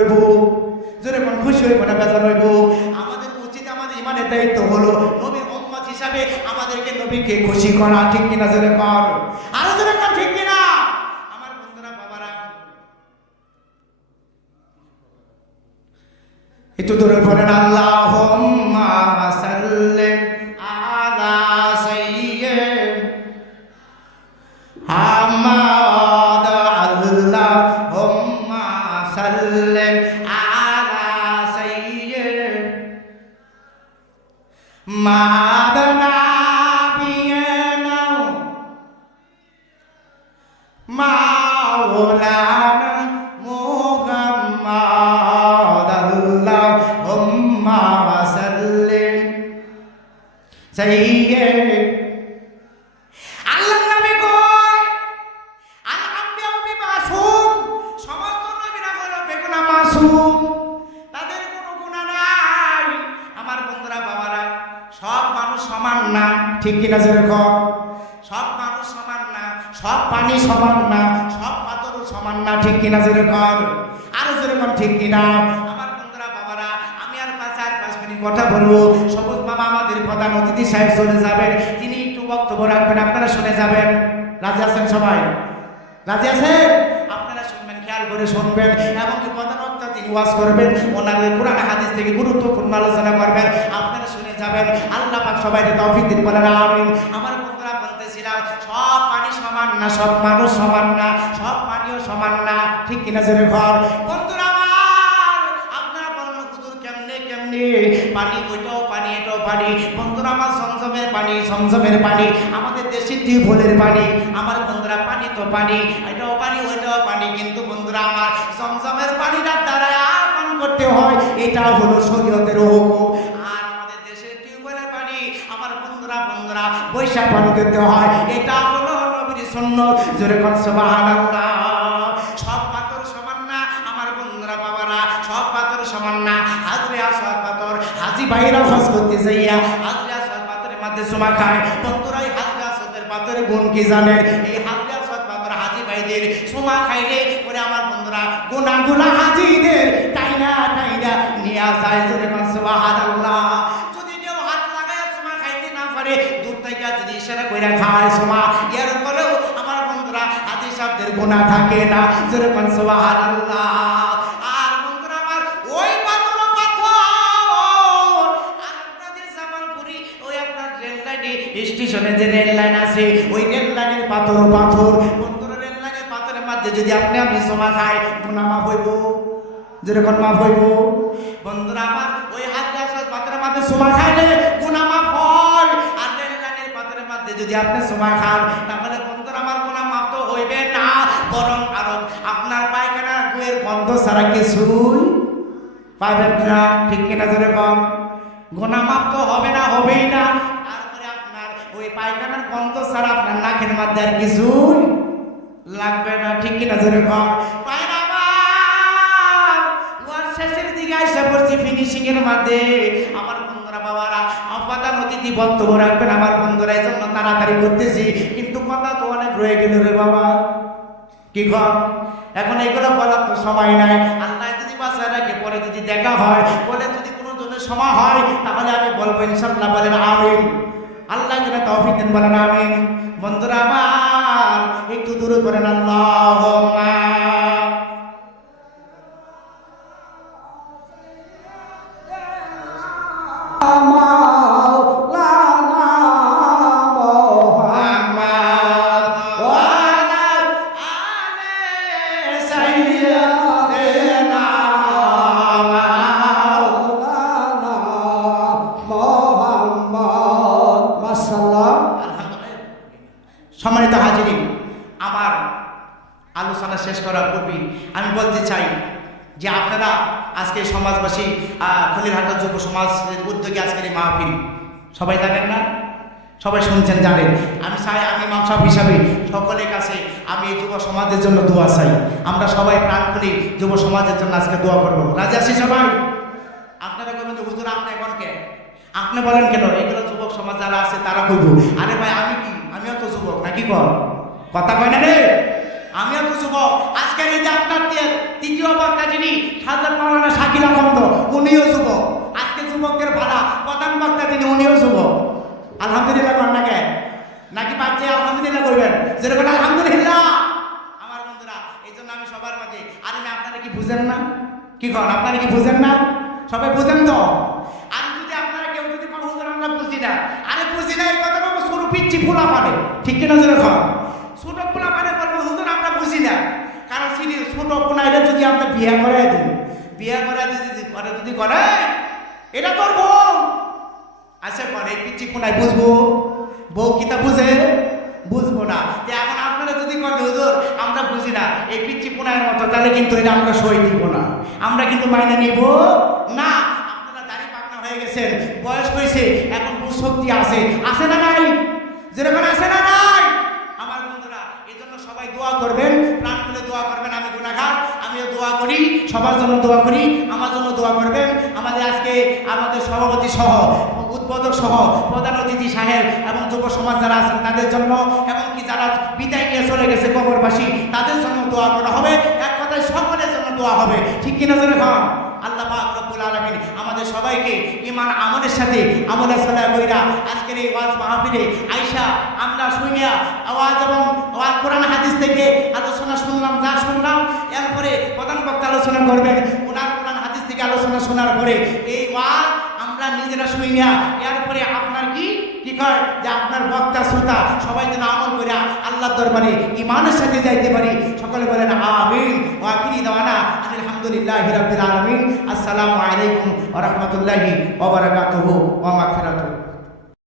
রইব। জোরে মন খুশি হইব না বেজার হইব? আমাদের উচিত আমাদের ইমানের দায়িত্ব হলো নবীর উম্মত হিসাবে আমাদেরকে নবীকে খুশি করা, ঠিক কিনা জোরে কর আরও জোরে কর ঠিক কিনা? আমার বন্ধুরা, বাবারা। একটু দূরে পড়েন আল্লাহ তাদের কোনো গুনাহ নাই। আমার বন্ধুরা, বাবারা, সব মানুষ সমান না, ঠিক কিনা যেরকম সব মানুষ সমান না, সব পানি সমান না সমান না, ঠিক কিনা যেরকম আরও যেরকম ঠিক কিনা। আমার বন্ধুরা, বাবারা, আমি আর পাঁচ চার পাঁচ মিনিট কথা বলব। সবুজ মামা আমাদের প্রধান অতিথি সাহেব চলে যাবেন। তিনি একটু বক্তব্য রাখবেন, আপনারা শুনে যাবেন। রাজি আছেন সবাই? রাজি আছেন? আপনারা শুনবেন, খেয়াল করে শুনবেন। এমনকি প্রধান বক্তা তিনি ওয়াজ করবেন। ওনাদের কোরআন হাদিস থেকে গুরুত্বপূর্ণ আলোচনা করবেন। আপনারা শুনে যাবেন। আল্লাহ পাক সবাই তৌফিক দিন, বলেন আমিন। আমার বন্ধুরা বলতেছিলাম, সব পানি সমান না, সব মানুষ সমান না, সব সমান না, ঠিক কিনা জোরে ঘর বন্ধুরা আমার পানি ওইটাও পানি, এটাও পানি। বন্ধুরা আমার সমজমের পানি সমজমের পানি। আমাদের দেশের টিউবওয়েলের পানি। আমার বন্ধুরা, পানি তো পানি। এটাও পানি, ওইটাও পানি। কিন্তু বন্ধুরা আমার সমজমের পানিটার দ্বারা পান করতে হয়। এটা হলো শরীয়তের হুকুম। আর আমাদের দেশের টিউবওয়েলের পানি, আমার বন্ধুরা বন্ধুরা বৈশাখ পান করতে হয়। এটা হলো নবীর সুন্নত। জোরে ভাইরা হজ করতে যাইয়া হাজরে পাথরের মধ্যে সোমা খায়। বন্ধুরা, এই পাথরের গুণ কি জানে এই হাজরে আসর পাথর হাজি ভাইদের সোমা খাইলে ওরে আমার বন্ধুরা গুনাগুলা হাজিদের টাইনা টাইনা নিয়া যায় জোরে সুবহানাল্লাহ। যদি কেউ হাত লাগায় সোমা খাইতে না পারে, দূর থেকে যদি ইশারা কইরা খায় সোমা, এর পরেও আমার বন্ধুরা হাজি সাহেবদের গুনাহ থাকে না, জোরে সুবহানাল্লাহ। স্টেশনে যে রেল লাইন আছে, ওই রেল লাইনের পাথর পাথর। বন্ধুরা, রেল লাইনের পাথরের মধ্যে যদি আপনি আমি সোমা খাই গুনাহ মাফ হইব? যেরকম মাফ হইব? বন্ধুরা, আমার ওই হাত গাছের পাথরের মধ্যে সোমা খাইলে গুনাহ মাফ হয়। আর রেল লাইনের পাথরের মধ্যে যদি আপনি সোমা খান, তাহলে বন্ধুরা, আমার গুনাহ মাফ তো হইবে না। বরং আরও আপনার পায়খানা গুয়ের গন্ধ ছাড়া কিছুই পাবেন না। ঠিক কিনা ধরে কম গোনা মাপ তো হবে না, হবেই না। আপনার ওই পায়খানার গন্ধ ছাড়া আপনার নাকের মধ্যে আর কিছু লাগবে না, ঠিক কিনা ধরে কম পায়রা শেষের দিকে এসে পড়ছি ফিনিশিং এর মধ্যে আমার বন্ধুরা, বাবারা, অপাদান অতিথি বক্তব্য রাখবেন আমার বন্ধুরা এই জন্য তাড়াতাড়ি করতেছি। কিন্তু কথা তো অনেক রয়ে গেল রে বাবা। কি কর এখন এগুলো বলার তো সময় নাই। আল্লাহ যদি বাসায় রাখে, পরে যদি দেখা হয়, বলে যদি কোনো জনের সময় হয়, তাহলে আমি বলব ইনশাল্লাহ বলেন, আমিন। আল্লাহ যেন তৌফিক দেন বলেন আমিন। বন্ধুরা আমার একটু দূরে করেন আল্লাহ আমি বলতে চাই যে আপনারা আজকে সমাজবাসী আহ, খলিরহাটা যুব সমাজের উদ্যোগে আজকের এই মাহফিল সবাই জানেন না? সবাই শুনছেন জানেন। আমি চাই আমি মামসাব হিসাবে সকলের কাছে আমি এই যুব সমাজের জন্য দোয়া চাই। আমরা সবাই প্রাণ খুলি যুব সমাজের জন্য আজকে দোয়া করব। রাজি আছি সবাই? আপনারা বলবেন যে হুজুর আপনি এখন কে? আপনি বলেন কেন? এগুলো যুবক সমাজ যারা আছে তারা কইব আরে ভাই আমি কি? আমিও তো যুবক নাকি কথা কয় না রে? আমিও তো যুবক। এই যে আপনার তৃতীয় বক্তা যিনি সাজাদ মাওলানা শাকিল আহমদ উনিও যুবক। আজকে যুবকের ভাড়া প্রধান বক্তা যিনি, উনিও যুবক। আলহামদুলিল্লাহ কন্যাকে নাকি? পাচ্ছে আলহামদুলিল্লাহ করবেন। যেরকম আলহামদুলিল্লাহ। আমার বন্ধুরা এই জন্য আমি সবার মাঝে, আর আমি আপনারা কি বুঝেন না? কি কন, আপনারা কি বুঝেন না? সবাই বুঝেন তো? আর যদি আপনারা কেউ যদি কোন হুজুর আমরা বুঝি না, আরে বুঝি না, এই কথা বলব, সরু পিচ্ছি ফুলা মানে ঠিক কিনা যেরকম? ছোট ফুলা মানে বলব হুজুর আমরা বুঝি না কারণ ছোট যদি আমরা বিয়ে করে দিন, বিয়ে করে যদি করে যদি করে এটা তোর বউ। আচ্ছা করে পিচ্ছি কোনায় বুঝব? বউ কিতা বুঝে? বুঝব না। এখন আপনারা যদি করেন হুজুর, আমরা বুঝি না, এই পিচ্ছি কোনায়ের মতো, তাহলে কিন্তু এটা আমরা সই দিব না। আমরা কিন্তু মাইনে নিব না। আপনারা দাড়ি পাকনা হয়ে গেছেন বয়স হয়েছে, এখন শক্তি আছে। আছে না নাই? যেরকম আছে না নাই? আমার বন্ধুরা এই জন্য সবাই দোয়া করবেন, প্রাণ খুলে দোয়া করবেন। আমি দোয়া করি, সবার জন্য দোয়া করি, আমার জন্য দোয়া করবেন। আমাদের আজকে আমাদের সভাপতি সহ উদ্বোধক সহ, প্রধান অতিথি সাহেব এবং যুব সমাজ যারা আছেন, তাদের জন্য, এমনকি যারা বিদায় নিয়ে চলে গেছে কবরবাসী, তাদের জন্য দোয়া করা হবে। এক কথায় সকলের জন্য দোয়া হবে। ঠিক কিনা জন্য খান আল্লাহ রব্বুল আলামিন আমাদের সবাইকে ইমান আমলের সাথে আমলে সালাহ বইরা আজকের এই ওয়াজ মাহফিলে আইসা আমরা শুনিয়া আওয়াজ এবং কোরআন থেকে আলোচনা শুনলাম, যা শুনলাম, এরপরে প্রধান বক্তা আলোচনা করবেন, ওনার কোরআন হাদিস থেকে আলোচনা শোনার পরে এই ওয়াজ আমরা নিজেরা শুনিয়া এরপরে আপনার কি কি কয় যে আপনার বক্তা, শ্রোতা, সবাই যেন আমল করে আল্লাহর দরবারে ইমানের সাথে যাইতে পারি। সকলে বলেন, আমিন। ওয়াকিরি দাওয়ানা আলহামদুলিল্লাহ রাব্বিল আলামিন। আসসালামু আলাইকুম ওয়া রাহমাতুল্লাহি ওয়া বারাকাতুহু ওয়া মাগফিরাতুহু।